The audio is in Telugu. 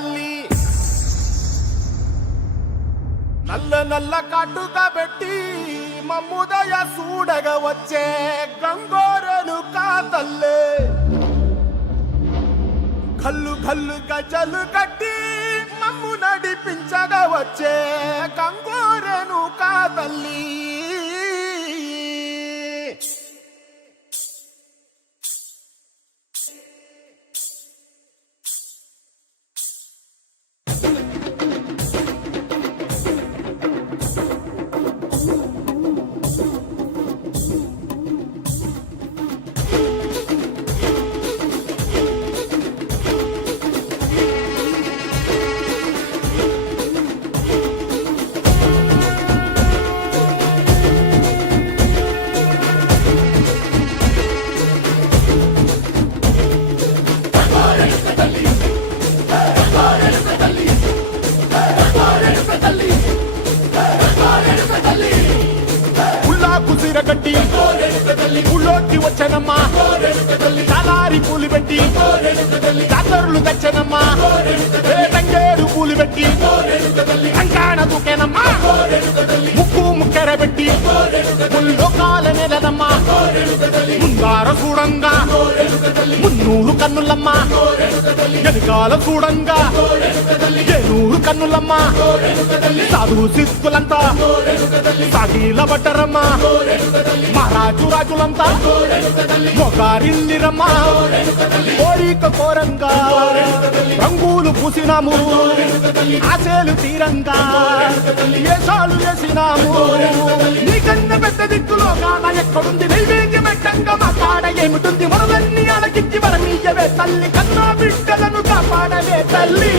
తల్లి నల్ల నల్ల కాటుగా పెట్టి మమ్ముదయ చూడగా వచ్చే గంగోరను కాతల్లే కల్లు కల్లు గజలు కట్టి మమ్ము నడిపించగా వచ్చే గంగోరను కాతల్లి కుసిరగట్టి ఊళ్ళోకి వచ్చనమ్మా చాలారి పూలు పెట్టి జాతరులు తెచ్చనమ్మా తంగేరు పూలు పెట్టి కంకాణ దూకేనమ్మా ముక్కు ముక్కెర పెట్టి ముల్లోకాల నెలదమ్మా ముందార చూడంగా మున్నూరు కన్నులమ్మా వెనుకాల చూడంగా ఏనూరు కన్నులమ్మా సాధు సిద్ధులంతా సాగిల బట్టరమ్మా మహారాజు రాజులంతా మొగారిల్లిరమ్మా కోరిక కోరంగా రంగులు పూసినాము ఆశలు తీరంగా ఏసాలు వేసినాము నీకన్నా పెద్ద దిక్కులో కాన ఎక్కడుంది నైవేద్యం పెట్టంగా మా కాడ ఏమిటుంది మనలన్నీ అలకించి వరమీయవే తల్లి కన్నా బిడ్డలను కాపాడవే తల్లి